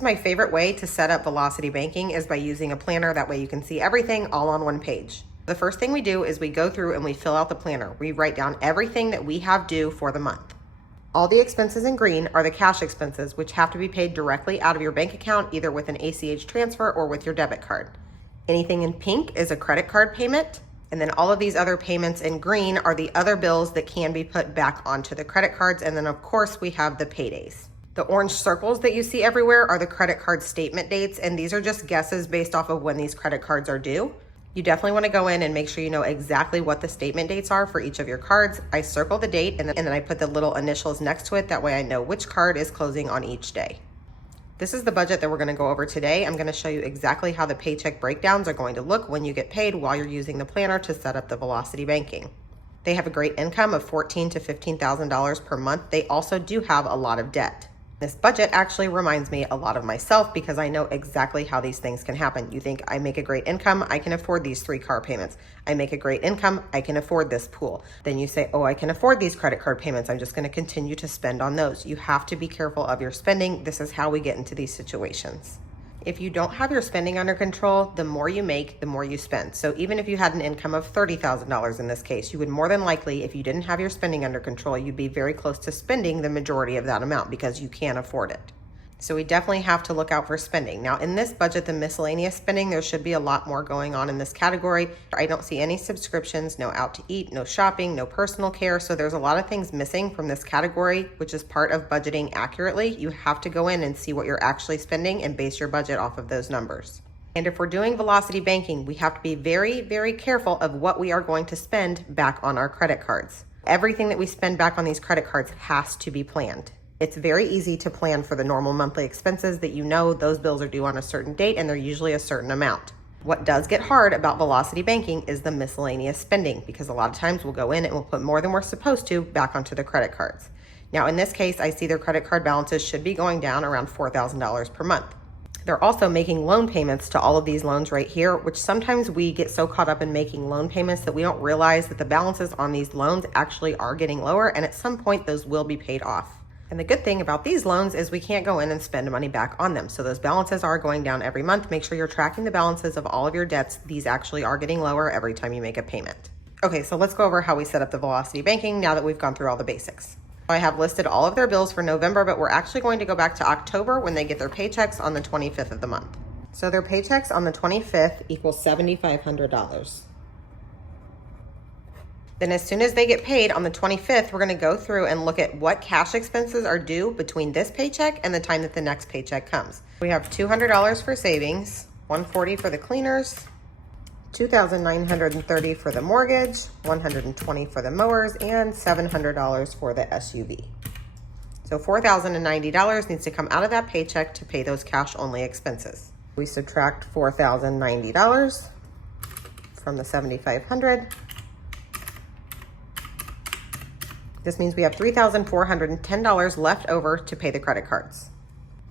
My favorite way to set up Velocity Banking is by using a planner. That way you can see everything all on one page. The first thing we do is we go through and we fill out the planner. We write down everything that we have due for the month. All the expenses in green are the cash expenses, which have to be paid directly out of your bank account, either with an ACH transfer or with your debit card. Anything in pink is a credit card payment. And then all of these other payments in green are the other bills that can be put back onto the credit cards. And then of course we have the paydays. The orange circles that you see everywhere are the credit card statement dates, and these are just guesses based off of when these credit cards are due. You definitely want to go in and make sure you know exactly what the statement dates are for each of your cards. I circle the date and then I put the little initials next to it. That way I know which card is closing on each day. This is the budget that we're going to go over today. I'm going to show you exactly how the paycheck breakdowns are going to look when you get paid while you're using the planner to set up the Velocity Banking. They have a great income of $14,000 to $15,000 per month. They also do have a lot of debt. This budget actually reminds me a lot of myself because I know exactly how these things can happen. You think, I make a great income, I can afford these 3 car payments. I make a great income, I can afford this pool. Then you say, oh, I can afford these credit card payments. I'm just going to continue to spend on those. You have to be careful of your spending. This is how we get into these situations. If you don't have your spending under control, the more you make, the more you spend. So even if you had an income of $30,000 in this case, you would more than likely, if you didn't have your spending under control, you'd be very close to spending the majority of that amount because you can't afford it. So we definitely have to look out for spending. Now in this budget, the miscellaneous spending, there should be a lot more going on in this category. I don't see any subscriptions, no out to eat, no shopping, no personal care. So there's a lot of things missing from this category, which is part of budgeting accurately. You have to go in and see what you're actually spending and base your budget off of those numbers. And if we're doing Velocity Banking, we have to be very, very careful of what we are going to spend back on our credit cards. Everything that we spend back on these credit cards has to be planned. It's very easy to plan for the normal monthly expenses that you know those bills are due on a certain date and they're usually a certain amount. What does get hard about Velocity Banking is the miscellaneous spending, because a lot of times we'll go in and we'll put more than we're supposed to back onto the credit cards. Now in this case, I see their credit card balances should be going down around $4,000 per month. They're also making loan payments to all of these loans right here, which sometimes we get so caught up in making loan payments that we don't realize that the balances on these loans actually are getting lower, and at some point those will be paid off. And the good thing about these loans is we can't go in and spend money back on them. So those balances are going down every month. Make sure you're tracking the balances of all of your debts. These actually are getting lower every time you make a payment. Okay, so let's go over how we set up the Velocity Banking now that we've gone through all the basics. I have listed all of their bills for November, but we're actually going to go back to October when they get their paychecks on the 25th of the month. So their paychecks on the 25th equals $7,500. Then as soon as they get paid on the 25th, we're going to go through and look at what cash expenses are due between this paycheck and the time that the next paycheck comes. We have $200 for savings, $140 for the cleaners, $2,930 for the mortgage, $120 for the mowers, and $700 for the SUV. So $4,090 needs to come out of that paycheck to pay those cash only expenses. We subtract $4,090 from the $7,500. This means we have $3,410 left over to pay the credit cards.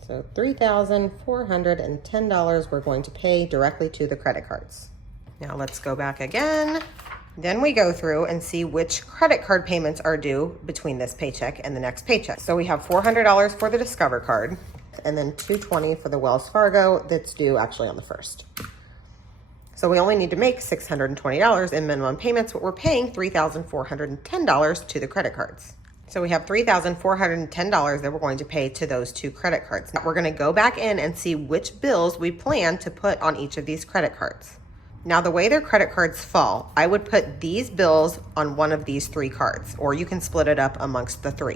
So $3,410 we're going to pay directly to the credit cards. Now let's go back again. Then we go through and see which credit card payments are due between this paycheck and the next paycheck. So we have $400 for the Discover card and then $220 for the Wells Fargo that's due actually on the 1st. So we only need to make $620 in minimum payments, but we're paying $3,410 to the credit cards. So we have $3,410 that we're going to pay to those 2 credit cards. Now we're going to go back in and see which bills we plan to put on each of these credit cards. Now the way their credit cards fall, I would put these bills on one of these 3 cards, or you can split it up amongst the 3.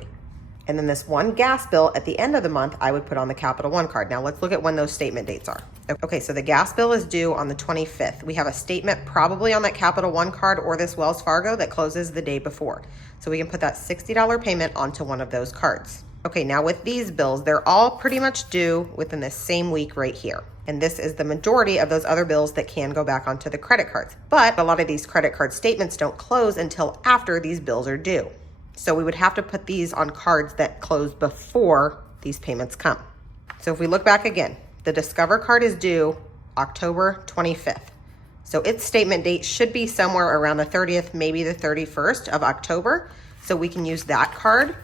And then this one gas bill at the end of the month, I would put on the Capital One card. Now let's look at when those statement dates are. Okay, so the gas bill is due on the 25th. We have a statement probably on that Capital One card or this Wells Fargo that closes the day before. So we can put that $60 payment onto one of those cards. Okay, now with these bills, they're all pretty much due within the same week right here. And this is the majority of those other bills that can go back onto the credit cards. But a lot of these credit card statements don't close until after these bills are due. So we would have to put these on cards that close before these payments come. So if we look back again, the Discover card is due October 25th. So its statement date should be somewhere around the 30th, maybe the 31st of October. So we can use that card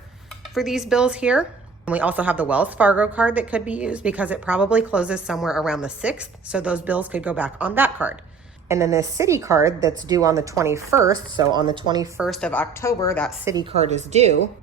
for these bills here. And we also have the Wells Fargo card that could be used because it probably closes somewhere around the 6th. So those bills could go back on that card. And then this Citi card that's due on the 21st. So on the 21st of October, that Citi card is due.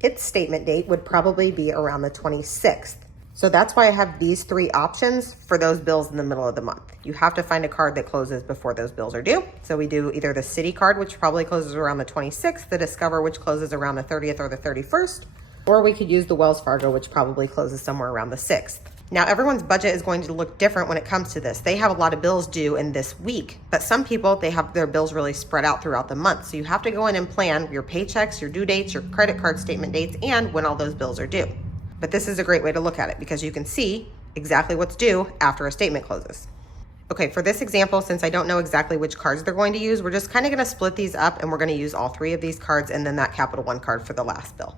Its statement date would probably be around the 26th. So that's why I have these 3 options for those bills in the middle of the month. You have to find a card that closes before those bills are due. So we do either the Citi card, which probably closes around the 26th, the Discover, which closes around the 30th or the 31st, or we could use the Wells Fargo, which probably closes somewhere around the 6th. Now, everyone's budget is going to look different when it comes to this. They have a lot of bills due in this week, but some people, they have their bills really spread out throughout the month. So you have to go in and plan your paychecks, your due dates, your credit card statement dates, and when all those bills are due. But this is a great way to look at it because you can see exactly what's due after a statement closes. Okay, for this example, since I don't know exactly which cards they're going to use, we're just kind of going to split these up and we're going to use all 3 of these cards and then that Capital One card for the last bill.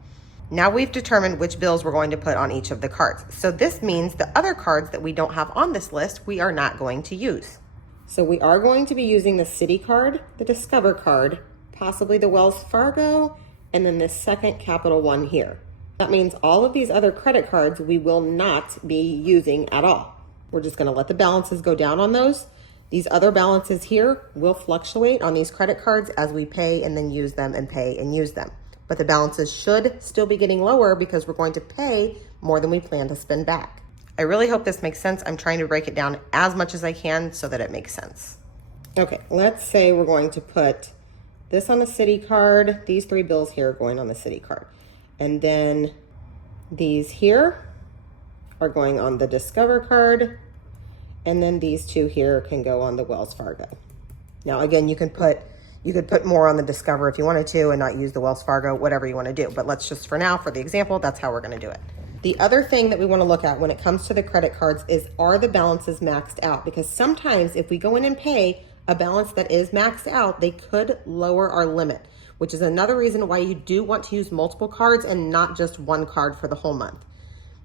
Now we've determined which bills we're going to put on each of the cards. So this means the other cards that we don't have on this list, we are not going to use. So we are going to be using the Citi card, the Discover card, possibly the Wells Fargo, and then this second Capital One here. That means all of these other credit cards we will not be using at all. We're just going to let the balances go down on those. These other balances here will fluctuate on these credit cards as we pay and then use them and pay and use them. But the balances should still be getting lower because we're going to pay more than we plan to spend back. I really hope this makes sense. I'm trying to break it down as much as I can so that it makes sense. Okay, let's say we're going to put this on the Citi card. These 3 bills here are going on the Citi card. And then these here are going on the Discover card. And then these 2 here can go on the Wells Fargo. Now, again, you could put more on the Discover if you wanted to and not use the Wells Fargo, whatever you want to do. But let's just, for now, for the example, that's how we're going to do it. The other thing that we want to look at when it comes to the credit cards is, are the balances maxed out? Because sometimes if we go in and pay a balance that is maxed out, they could lower our limit, which is another reason why you do want to use multiple cards and not just one card for the whole month.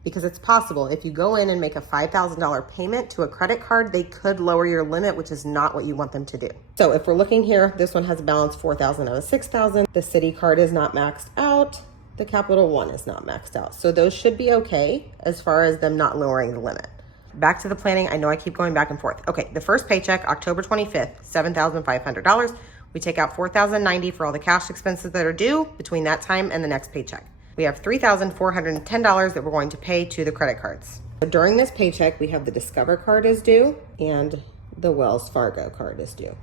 Because it's possible if you go in and make a $5,000 payment to a credit card, they could lower your limit, which is not what you want them to do. So if we're looking here, this one has a balance $4,000 out of $6,000. The Citi card is not maxed out. The Capital One is not maxed out. So those should be okay as far as them not lowering the limit. Back to the planning. I know I keep going back and forth. Okay, the first paycheck, October 25th, $7,500. We take out $4,090 for all the cash expenses that are due between that time and the next paycheck. We have $3,410 that we're going to pay to the credit cards. During this paycheck, we have the Discover card is due and the Wells Fargo card is due.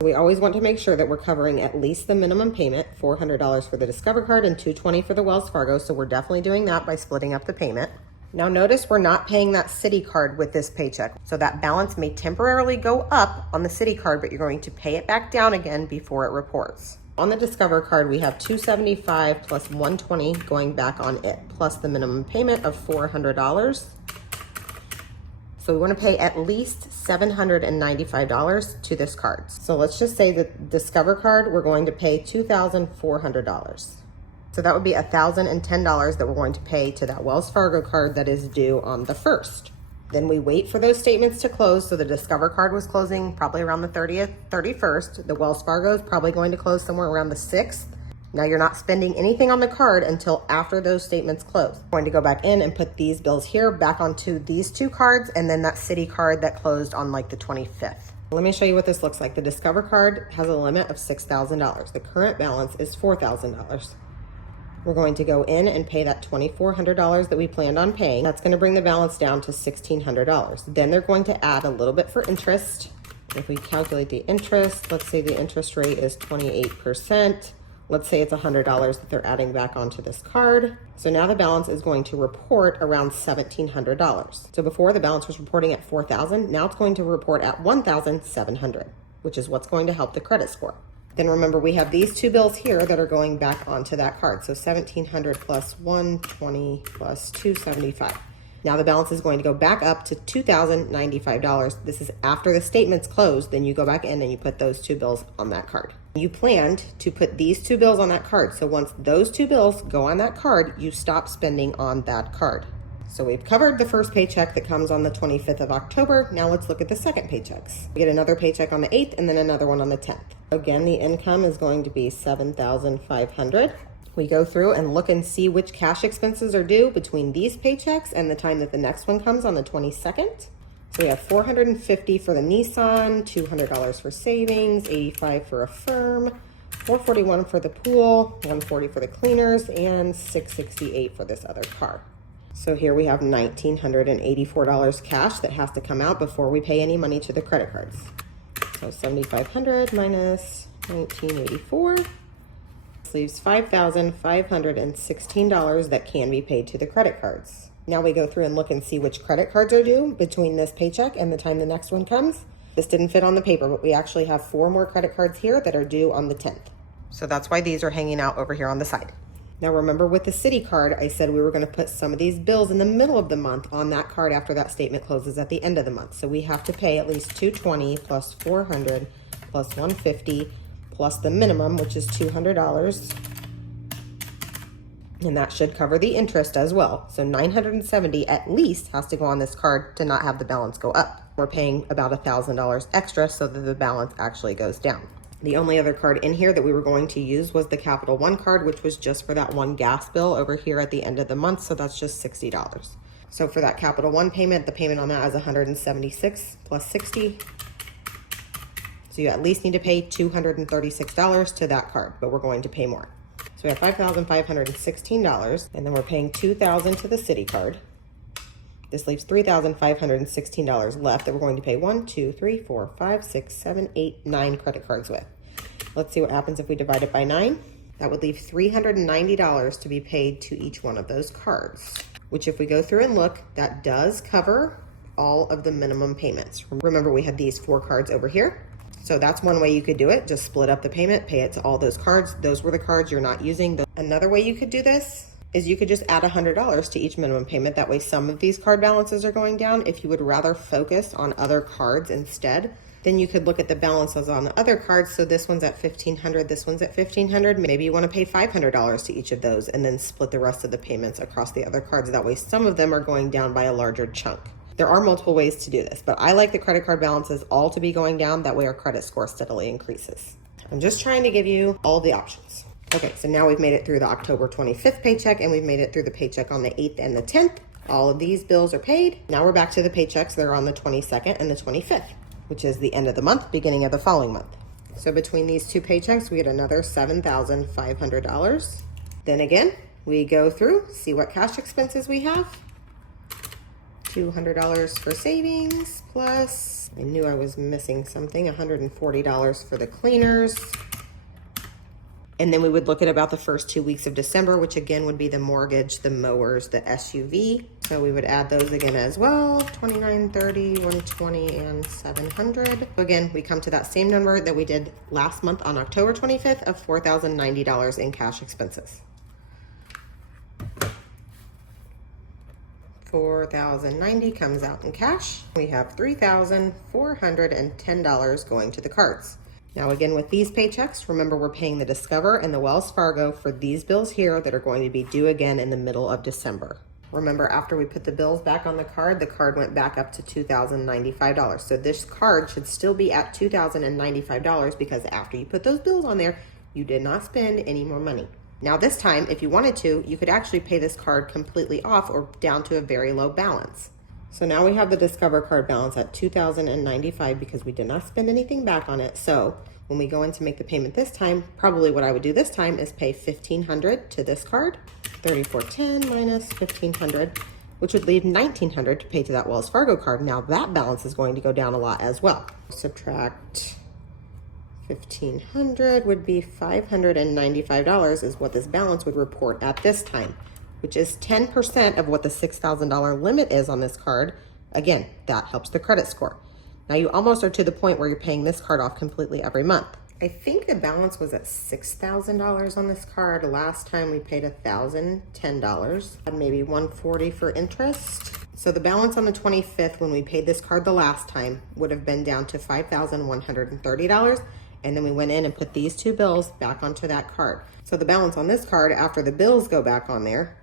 We always want to make sure that we're covering at least the minimum payment, $400 for the Discover card and $220 for the Wells Fargo. So we're definitely doing that by splitting up the payment. Now notice we're not paying that Citi card with this paycheck. So that balance may temporarily go up on the Citi card, but you're going to pay it back down again before it reports. On the Discover card, we have $275 plus $120 going back on it, plus the minimum payment of $400. So we want to pay at least $795 to this card. So let's just say that Discover card, we're going to pay $2,400. So that would be $1,010 that we're going to pay to that Wells Fargo card that is due on the 1st. Then we wait for those statements to close. So the Discover card was closing probably around the 30th, 31st. The Wells Fargo is probably going to close somewhere around the 6th. Now you're not spending anything on the card until after those statements close. We're going to go back in and put these bills here back onto these 2 cards and then that Citi card that closed on like the 25th. Let me show you what this looks like. The Discover card has a limit of $6,000. The current balance is $4,000. We're going to go in and pay that $2,400 that we planned on paying. That's going to bring the balance down to $1,600. Then they're going to add a little bit for interest. If we calculate the interest, let's say the interest rate is 28%. Let's say it's $100 that they're adding back onto this card. So now the balance is going to report around $1,700. So before the balance was reporting at $4,000, now it's going to report at $1,700, which is what's going to help the credit score. Then remember, we have these 2 bills here that are going back onto that card. So $1,700 plus $120 plus $275. Now the balance is going to go back up to $2,095. This is after the statement's closed. Then you go back in and you put those 2 bills on that card. You planned to put these 2 bills on that card. So once those 2 bills go on that card, you stop spending on that card. So we've covered the first paycheck that comes on the 25th of October. Now let's look at the second paychecks. We get another paycheck on the 8th and then another one on the 10th. Again, the income is going to be $7,500. We go through and look and see which cash expenses are due between these paychecks and the time that the next one comes on the 22nd. So we have $450 for the Nissan, $200 for savings, $85 for Affirm, $441 for the pool, $140 for the cleaners, and $668 for this other car. So here we have $1,984 cash that has to come out before we pay any money to the credit cards. So $7,500 minus $1,984. This leaves $5,516 that can be paid to the credit cards. Now we go through and look and see which credit cards are due between this paycheck and the time the next one comes. This didn't fit on the paper, but we actually have 4 more credit cards here that are due on the 10th. So that's why these are hanging out over here on the side. Now remember with the city card, I said we were going to put some of these bills in the middle of the month on that card after that statement closes at the end of the month. So we have to pay at least $220 plus $400 plus $150 plus the minimum, which is $200. And that should cover the interest as well. So $970 at least has to go on this card to not have the balance go up. We're paying about $1,000 extra so that the balance actually goes down. The only other card in here that we were going to use was the Capital One card, which was just for that one gas bill over here at the end of the month. So that's just $60. So for that Capital One payment, the payment on that is $176 plus $60. So you at least need to pay $236 to that card, but we're going to pay more. So we have $5,516, and then we're paying $2,000 to the city card. This leaves $3,516 left that we're going to pay 1, 2, 3, 4, 5, 6, 7, 8, 9 credit cards with. Let's see what happens if we divide it by 9. That would leave $390 to be paid to each one of those cards, which if we go through and look, that does cover all of the minimum payments. Remember, we had these 4 cards over here. So that's one way you could do it. Just split up the payment, pay it to all those cards. Those were the cards you're not using. Another way you could do this is you could just add $100 to each minimum payment. That way some of these card balances are going down. If you would rather focus on other cards instead, then you could look at the balances on the other cards. So this one's at $1,500, this one's at $1,500. Maybe you want to pay $500 to each of those and then split the rest of the payments across the other cards. That way some of them are going down by a larger chunk. There are multiple ways to do this, but I like the credit card balances all to be going down. That way our credit score steadily increases. I'm just trying to give you all the options. Okay, so now we've made it through the October 25th paycheck and we've made it through the paycheck on the 8th and the 10th. All of these bills are paid. Now we're back to the paychecks that are on the 22nd and the 25th, which is the end of the month, beginning of the following month. So between these 2 paychecks, we get another $7,500. Then again, we go through, see what cash expenses we have. $200 for savings plus, I knew I was missing something, $140 for the cleaners. And then we would look at about the first 2 weeks of December, which again would be the mortgage, the mowers, the SUV. So we would add those again as well, $29, $30, $120, and $700. So again, we come to that same number that we did last month on October 25th of $4,090 in cash expenses. $4,090 comes out in cash. We have $3,410 going to the cards. Now again, with these paychecks, remember we're paying the Discover and the Wells Fargo for these bills here that are going to be due again in the middle of December. Remember, after we put the bills back on the card went back up to $2,095. So this card should still be at $2,095 because after you put those bills on there, you did not spend any more money. Now this time, if you wanted to, you could actually pay this card completely off or down to a very low balance. So now we have the Discover card balance at $2,095 because we did not spend anything back on it. So when we go in to make the payment this time, probably what I would do this time is pay $1,500 to this card, $3,410 minus $1,500, which would leave $1,900 to pay to that Wells Fargo card. Now that balance is going to go down a lot as well. Subtract $1,500 would be $595 is what this balance would report at this time, which is 10% of what the $6,000 limit is on this card. Again, that helps the credit score. Now you almost are to the point where you're paying this card off completely every month. I think the balance was at $6,000 on this card. Last time we paid $1,010 and maybe $140 for interest. So the balance on the 25th when we paid this card the last time would have been down to $5,130. And then we went in and put these 2 bills back onto that card. So the balance on this card after the bills go back on there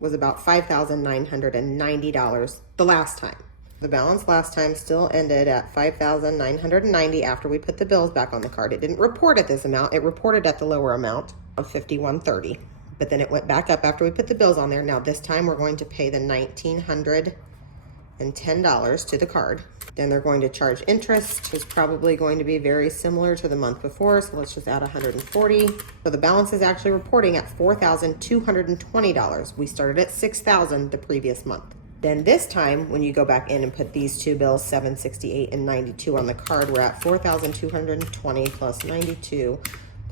was about $5,990 the last time. The balance last time still ended at $5,990 after we put the bills back on the card. It didn't report at this amount. It reported at the lower amount of $5,130. but then it went back up after we put the bills on there. Now this time we're going to pay the $1,910 to the card. Then they're going to charge interest, which is probably going to be very similar to the month before. So let's just add $140. So the balance is actually reporting at $4,220. We started at $6,000 the previous month. Then this time, when you go back in and put these two bills, $768 and $92 on the card, we're at $4,220 plus $92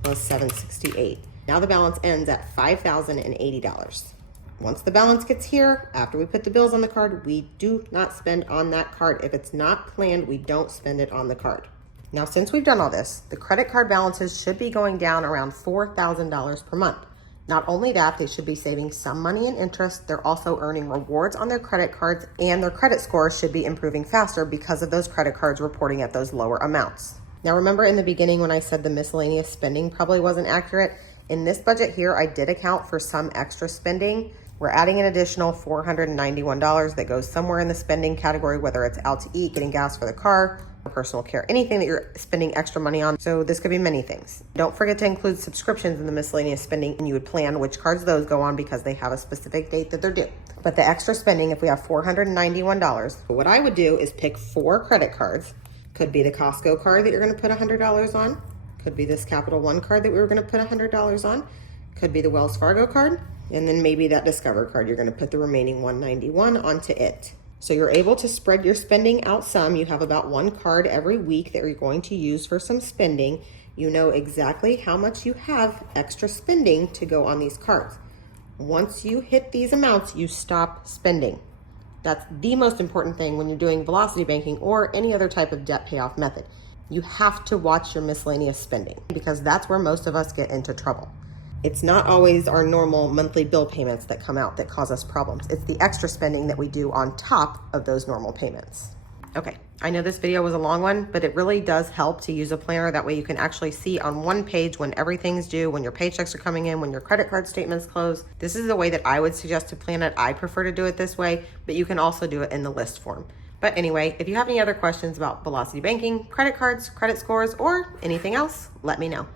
plus $768. Now the balance ends at $5,080. Once the balance gets here, after we put the bills on the card, we do not spend on that card. If it's not planned, we don't spend it on the card. Now, since we've done all this, the credit card balances should be going down around $4,000 per month. Not only that, they should be saving some money in interest. They're also earning rewards on their credit cards, and their credit score should be improving faster because of those credit cards reporting at those lower amounts. Now, remember in the beginning when I said the miscellaneous spending probably wasn't accurate? In this budget here, I did account for some extra spending. We're adding an additional $491 that goes somewhere in the spending category, whether it's out to eat, getting gas for the car, or personal care, anything that you're spending extra money on. So this could be many things. Don't forget to include subscriptions in the miscellaneous spending, and you would plan which cards those go on because they have a specific date that they're due. But the extra spending, if we have $491, what I would do is pick 4 credit cards. Could be the Costco card that you're gonna put $100 on. Could be this Capital One card that we were gonna put $100 on. Could be the Wells Fargo card. And then maybe that Discover card, you're gonna put the remaining $191 onto it. So you're able to spread your spending out some. You have about 1 card every week that you're going to use for some spending. You know exactly how much you have extra spending to go on these cards. Once you hit these amounts, you stop spending. That's the most important thing when you're doing velocity banking or any other type of debt payoff method. You have to watch your miscellaneous spending because that's where most of us get into trouble. It's not always our normal monthly bill payments that come out that cause us problems. It's the extra spending that we do on top of those normal payments. Okay, I know this video was a long one, but it really does help to use a planner. That way you can actually see on one page when everything's due, when your paychecks are coming in, when your credit card statements close. This is the way that I would suggest to plan it. I prefer to do it this way, but you can also do it in the list form. But anyway, if you have any other questions about velocity banking, credit cards, credit scores, or anything else, let me know.